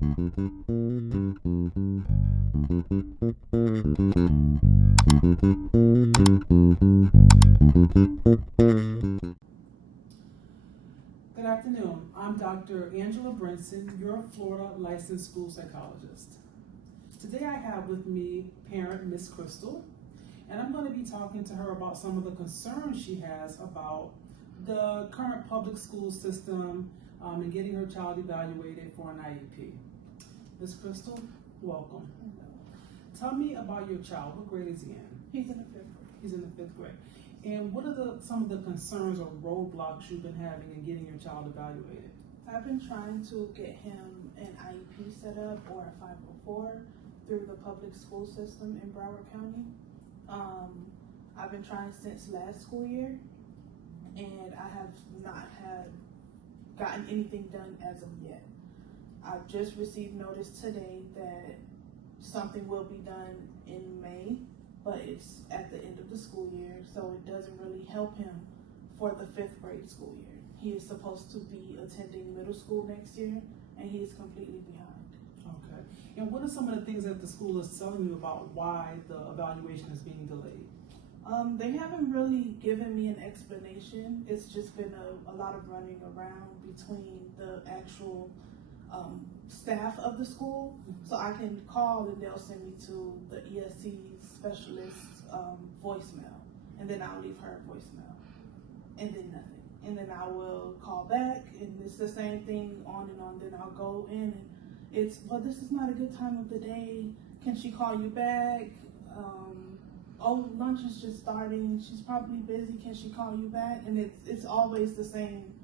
Good afternoon. I'm Dr. Angela Brinson, your Florida licensed school psychologist. Today I have with me parent Miss Crystal, and I'm going to be talking to her about some of the concerns she has about the current public school system and getting her child evaluated for an IEP. Miss Crystal, welcome. Tell me about your child. What grade is he in? He's in the fifth grade. He's in the fifth grade. And what are some of the concerns or roadblocks you've been having in getting your child evaluated? I've been trying to get him an IEP set up or a 504 through the public school system in Broward County. I've been trying since last school year, and I have not gotten anything done as of yet. I've just received notice today that something will be done in May, but it's at the end of the school year, so it doesn't really help him for the fifth grade school year. He is supposed to be attending middle school next year, and he is completely behind. Okay. And what are some of the things that the school is telling you about why the evaluation is being delayed? They haven't really given me an explanation. It's just been a lot of running around between the actual staff of the school. So I can call and they'll send me to the ESC specialist's voicemail, and then I'll leave her a voicemail, and then nothing. And then I will call back, and it's the same thing on and on. Then I'll go in, and it's, well, this is not a good time of the day. Can she call you back? Oh, lunch is just starting. She's probably busy. Can she call you back? And it's always the same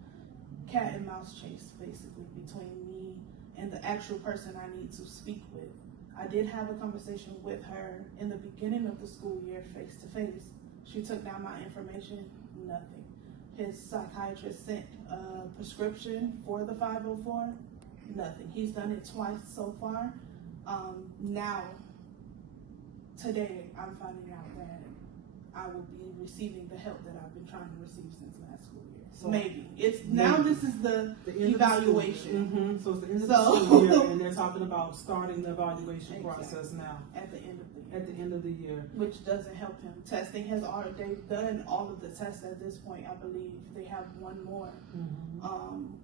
cat and mouse chase, basically, between me and the actual person I need to speak with. I did have a conversation with her in the beginning of the school year, face to face. She took down my information, nothing. His psychiatrist sent a prescription for the 504, nothing. He's done it twice so far. Now, today, I'm finding out that I will be receiving the help that I've been trying to receive since last school year. So maybe. Now this is the evaluation. So it's the end of the school year, and they're talking about starting the evaluation process now. At the end of the year. At the end of the year. Which doesn't help him. Testing has already, they've done all of the tests at this point, I believe. They have one more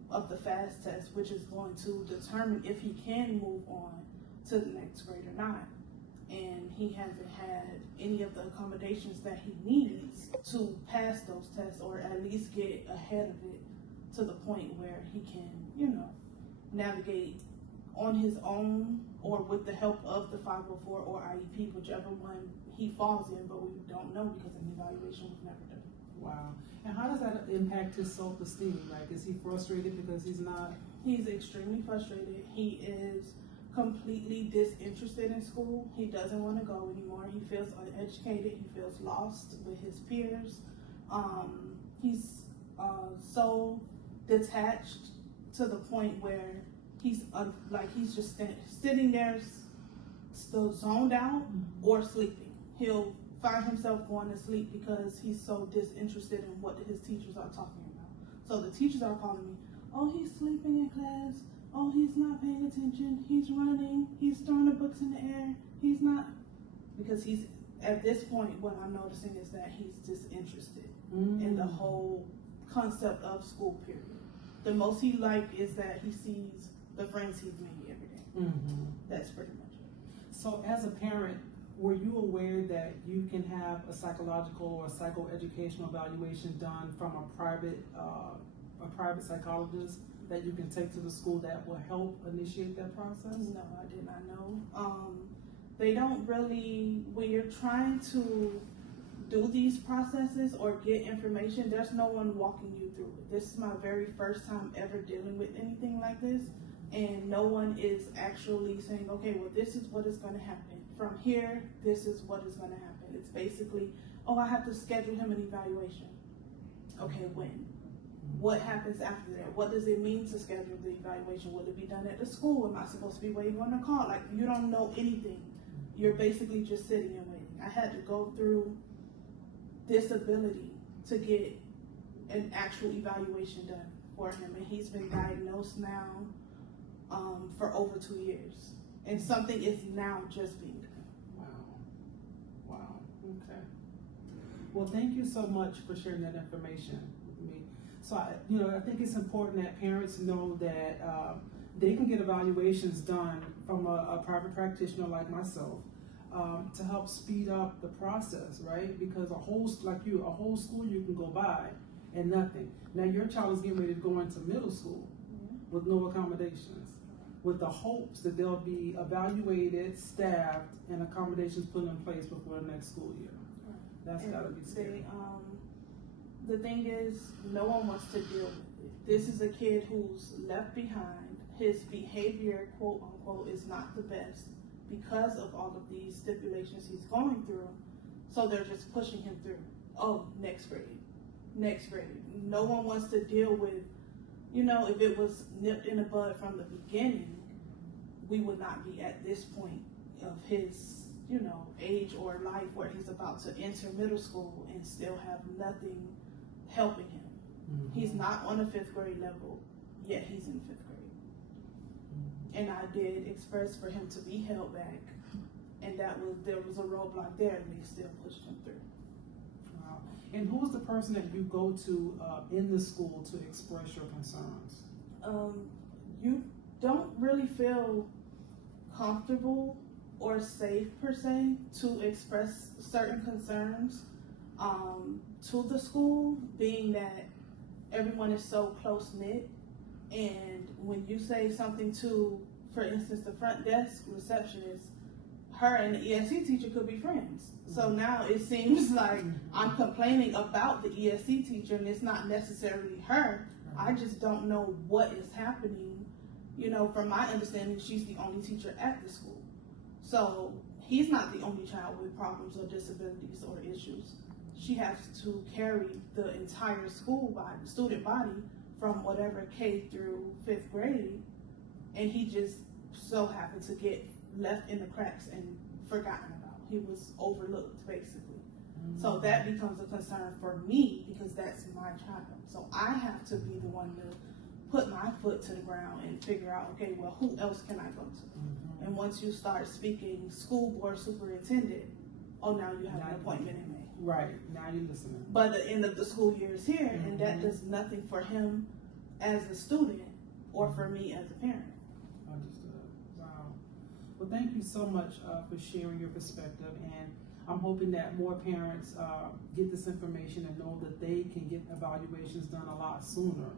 of the FAST test, which is going to determine if he can move on to the next grade or not. And he hasn't had any of the accommodations that he needs to pass those tests, or at least get ahead of it to the point where he can, navigate on his own or with the help of the 504 or IEP, whichever one he falls in, but we don't know because an evaluation was never done. Wow. And how does that impact his self-esteem? Like, is he frustrated because he's not? He's extremely frustrated. He is completely disinterested in school. He doesn't want to go anymore. He feels uneducated. He feels lost with his peers. He's so detached to the point where he's just sitting there, still zoned out or sleeping. He'll find himself going to sleep because he's so disinterested in what his teachers are talking about. So the teachers are calling me, oh, he's sleeping in class. Oh, he's not paying attention. He's running. He's throwing the books in the air. He's not, because he's, at this point, what I'm noticing is that he's disinterested in the whole concept of school, period. The most he likes is that he sees the friends he's made every day. That's pretty much it. So as a parent, were you aware that you can have a psychological or psychoeducational evaluation done from a private psychologist that you can take to the school that will help initiate that process? No, I did not know. They don't really, when you're trying to do these processes or get information, there's no one walking you through it. This is my very first time ever dealing with anything like this, and no one is actually saying, okay, well, this is what is going to happen. From here, this is what is going to happen. It's basically, oh, I have to schedule him an evaluation. Okay, when? What happens after that? What does it mean to schedule the evaluation? Will it be done at the school? Am I supposed to be waiting on a call? Like, you don't know anything. You're basically just sitting and waiting. I had to go through disability to get an actual evaluation done for him, and he's been diagnosed now for over 2 years. And something is now just being done. Wow. Wow. Okay. Well, thank you so much for sharing that information with me. So, I think it's important that parents know that they can get evaluations done from a private practitioner like myself to help speed up the process, right? Because a whole school you can go by and nothing. Now your child is getting ready to go into middle school with no accommodations, with the hopes that they'll be evaluated, staffed, and accommodations put in place before the next school year. That's got to be scary. The thing is, no one wants to deal with it. This is a kid who's left behind. His behavior, quote unquote, is not the best because of all of these stipulations he's going through. So they're just pushing him through. Oh, next grade. No one wants to deal with, if it was nipped in the bud from the beginning, we would not be at this point of his, age or life where he's about to enter middle school and still have nothing helping him. Mm-hmm. He's not on a 5th grade level, yet he's in 5th grade. Mm-hmm. And I did express for him to be held back, and there was a roadblock there, and they still pushed him through. Wow. And who is the person that you go to in the school to express your concerns? You don't really feel comfortable or safe per se to express certain concerns to the school, being that everyone is so close knit. And when you say something to, for instance, the front desk receptionist, her and the ESC teacher could be friends. So now it seems like I'm complaining about the ESC teacher, and it's not necessarily her. I just don't know what is happening. From my understanding, she's the only teacher at the school. So he's not the only child with problems or disabilities or issues. She has to carry the entire student body from whatever K through 5th grade, and he just so happened to get left in the cracks and forgotten about. He was overlooked, basically. Mm-hmm. So that becomes a concern for me because that's my child. So I have to be the one to put my foot to the ground and figure out, okay, well, who else can I go to? Mm-hmm. And once you start speaking school board superintendent, oh, now you have an appointment in May. Right, now you're listening. But the end of the school year is here, and that does nothing for him as a student or for me as a parent. Understood. Wow. Well, thank you so much for sharing your perspective, and I'm hoping that more parents get this information and know that they can get evaluations done a lot sooner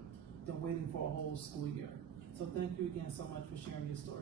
than waiting for a whole school year. So thank you again so much for sharing your story.